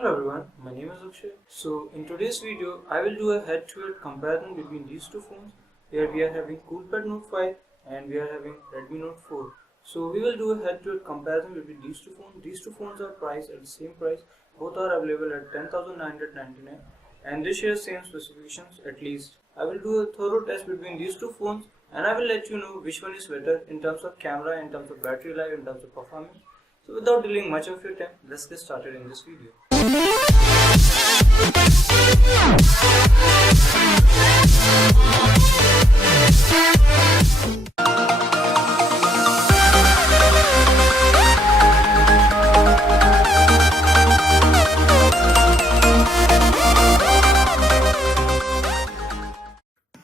Hello everyone, my name is Akshay. So in today's video, I will do a head-to-head comparison between these two phones where we are having Coolpad Note 5 and we are having Redmi Note 4. So we will do a head-to-head comparison between these two phones. These two phones are priced at the same price. Both are available at 10,999 and they share same specifications at least. I will do a thorough test between these two phones and I will let you know which one is better in terms of camera, in terms of battery life, in terms of performance. So without delaying much of your time, let's get started in this video.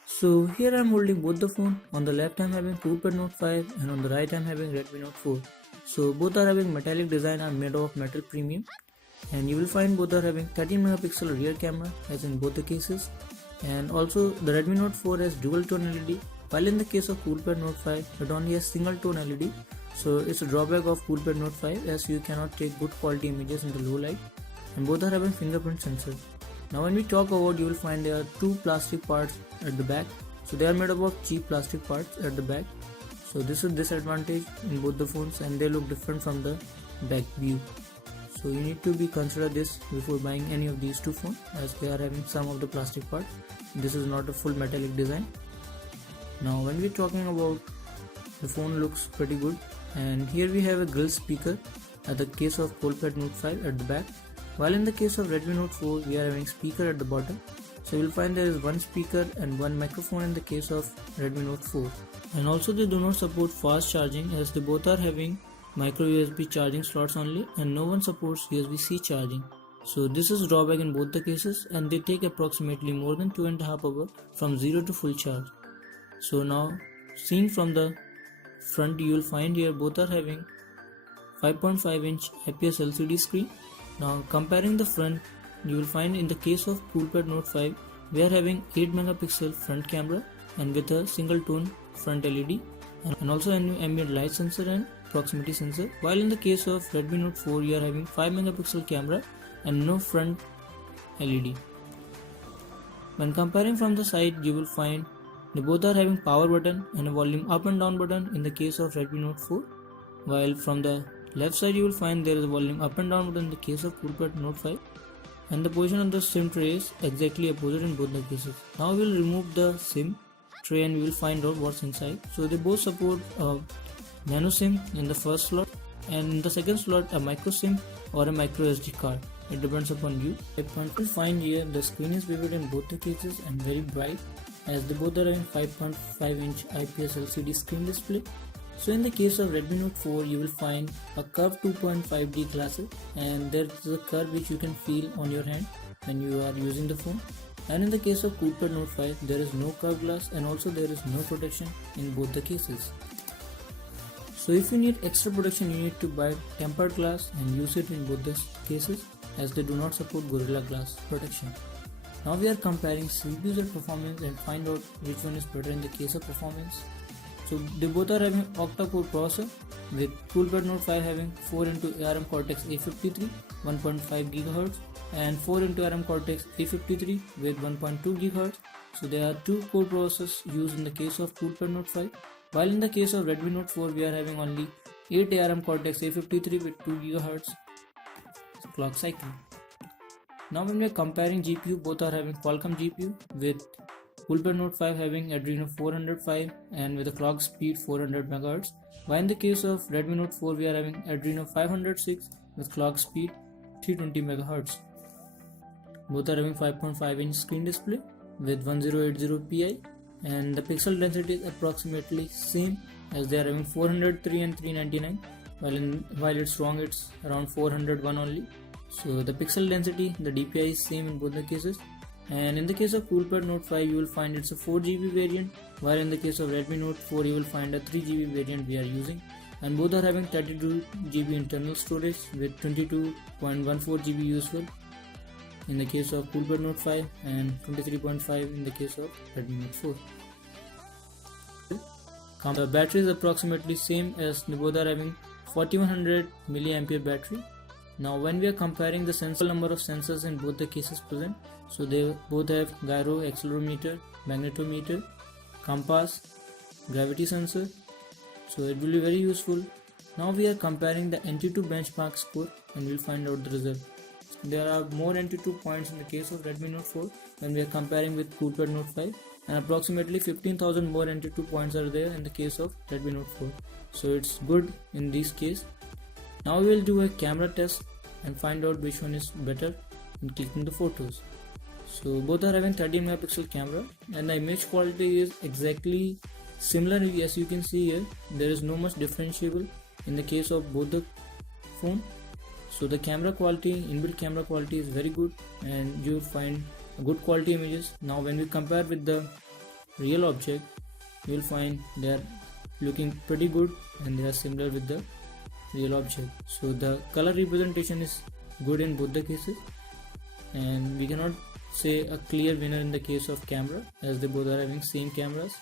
So here I am holding both the phone. On the left I am having Coolpad Note 5 and on the right I am having Redmi Note 4. So both are having metallic design and made of metal premium. And you will find both are having 13 megapixel rear camera as in both the cases. And also the Redmi Note 4 has dual tone LED, while in the case of Coolpad Note 5 it only has single tone LED. So it's a drawback of Coolpad Note 5 as you cannot take good quality images in the low light. And both are having fingerprint sensor. Now when we talk about, you will find there are two plastic parts at the back. So they are made up of cheap plastic parts at the back. So this is disadvantage in both the phones and they look different from the back view. So you need to be consider this before buying any of these two phones as they are having some of the plastic parts. This is not a full metallic design. Now when we are talking about, the phone looks pretty good, and here we have a grill speaker at the case of Coolpad Note 5 at the back, while in the case of Redmi Note 4 we are having speaker at the bottom. So you will find there is one speaker and one microphone in the case of Redmi Note 4. And also they do not support fast charging as they both are having micro USB charging slots only and no one supports USB-C charging. So this is drawback in both the cases and they take approximately more than 2.5 hours from 0 to full charge. So now seen from the front, you will find here both are having 5.5 inch IPS LCD screen. Now comparing the front, you will find in the case of Coolpad Note 5 we are having 8 megapixel front camera and with a single tone front LED and also a new ambient light sensor and proximity sensor, while in the case of Redmi Note 4 you are having 5 megapixel camera and no front LED. When comparing from the side, you will find they both are having power button and a volume up and down button in the case of Redmi Note 4, while from the left side you will find there is a volume up and down button in the case of Coolpad Note 5, and the position of the SIM tray is exactly opposite in both the cases. Now we will remove the SIM tray and we will find out what's inside. So they both support nano SIM in the first slot and in the second slot a micro SIM or a micro SD card. It depends upon you. The point you find here, the screen is vivid in both the cases and very bright as they both are having 5.5 inch IPS LCD screen display. So in the case of Redmi Note 4 you will find a curved 2.5D glasses and there is a curve which you can feel on your hand when you are using the phone. And in the case of Coolpad Note 5 there is no curved glass and also there is no protection in both the cases. So if you need extra protection, you need to buy tempered glass and use it in both the cases as they do not support Gorilla Glass protection. Now we are comparing CPUs and performance and find out which one is better in the case of performance. So they both are having octa-core processor with Coolpad Note 5 having 4x ARM Cortex A53 1.5 GHz and 4x ARM Cortex A53 with 1.2 GHz. So there are two core processors used in the case of Coolpad Note 5, while in the case of Redmi Note 4 we are having only 8 ARM Cortex A53 with 2 GHz clock cycle. Now when we are comparing GPU, both are having Qualcomm GPU with Coolpad Note 5 having Adreno 405 and with a clock speed 400 MHz, while in the case of Redmi Note 4 we are having Adreno 506 with clock speed 320 MHz. Both are having 5.5 inch screen display with 1080 Pi and the pixel density is approximately same as they are having 403 and 399, while it's wrong, it's around 401 only. So the pixel density, the DPI is same in both the cases. And in the case of Coolpad Note 5 you will find it's a 4GB variant, while in the case of Redmi Note 4 you will find a 3GB variant we are using, and both are having 32GB internal storage with 22.14GB useful in the case of Coolpad Note 5 and 23.5 in the case of Redmi Note 4. The battery is approximately same as both are having 4100 mAh battery Now when we are comparing the sensor number of sensors in both the cases present, so they both have gyro, accelerometer, magnetometer, compass, gravity sensor, so it will be very useful. Now we are comparing the NT2 benchmark score and we'll find out the result. There are more NT2 points in the case of Redmi Note 4 when we are comparing with Coolpad Note 5, and approximately 15,000 more NT2 points are there in the case of Redmi Note 4. So it's good in this case. Now we will do a camera test and find out which one is better in clicking the photos. So both are having 30 megapixel camera and the image quality is exactly similar. As you can see here, there is no much differentiable in the case of both the phone. So the camera quality, inbuilt camera quality is very good and you find good quality images. Now when we compare with the real object, you will find they are looking pretty good and they are similar with the real object. So the color representation is good in both the cases, and we cannot say a clear winner in the case of camera as they both are having same cameras.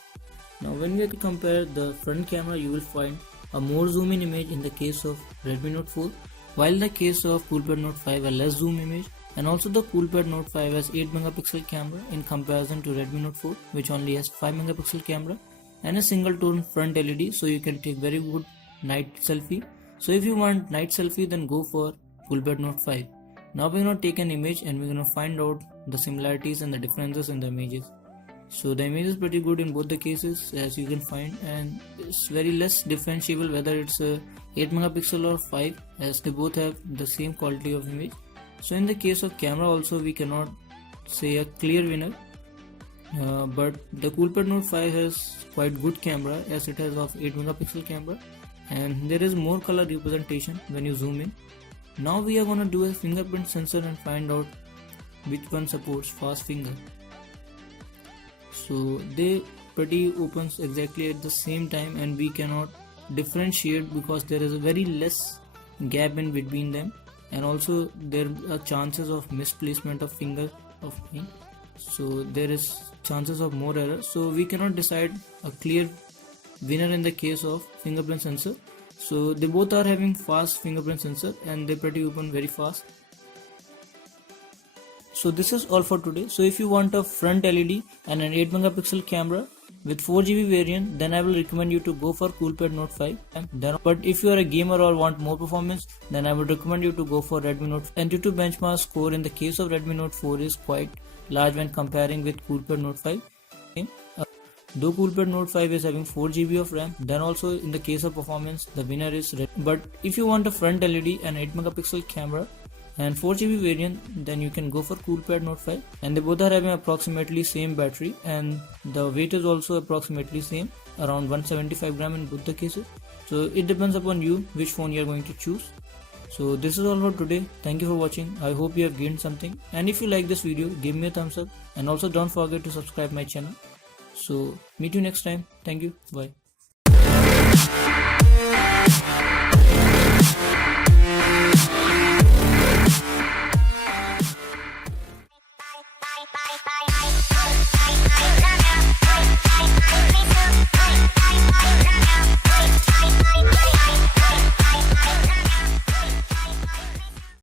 Now when we compare the front camera, you will find a more zoom in image in the case of Redmi Note 4, while the case of Coolpad Note 5 a less zoom image, and also the Coolpad Note 5 has 8 megapixel camera in comparison to Redmi Note 4 which only has 5 megapixel camera and a single tone front LED, so you can take very good night selfie. So if you want night selfie, then go for Coolpad Note 5. Now we're going to take an image and we're going to find out the similarities and the differences in the images. So the image is pretty good in both the cases as you can find, and it's very less differentiable whether it's a 8 megapixel or 5 as they both have the same quality of image. So in the case of camera also we cannot say a clear winner, but the Coolpad Note 5 has quite good camera as it has of 8 megapixel camera and there is more color representation when you zoom in. Now we are gonna do a fingerprint sensor and find out which one supports fast finger. So they pretty opens exactly at the same time and we cannot differentiate because there is a very less gap in between them, and also there are chances of misplacement of finger of mine, so there is chances of more error. So we cannot decide a clear winner in the case of fingerprint sensor. So they both are having fast fingerprint sensor and they pretty open very fast. So this is all for today. So if you want a front LED and an 8 megapixel camera with 4GB variant, then I will recommend you to go for Coolpad Note 5. But if you are a gamer or want more performance, then I would recommend you to go for Redmi Note. NT2 benchmark score in the case of Redmi Note 4 is quite large when comparing with Coolpad Note 5. Though Coolpad Note 5 is having 4GB of RAM, then also in the case of performance, the winner is Redmi. But if you want a front LED and 8 megapixel camera and 4GB variant, then you can go for Coolpad Note 5, and they both are having approximately same battery and the weight is also approximately same, around 175 gram in both the cases. So it depends upon you which phone you are going to choose. So this is all for today. Thank you for watching. I hope you have gained something, and if you like this video, give me a thumbs up and also don't forget to subscribe my channel. So meet you next time. Thank you. Bye. Bye.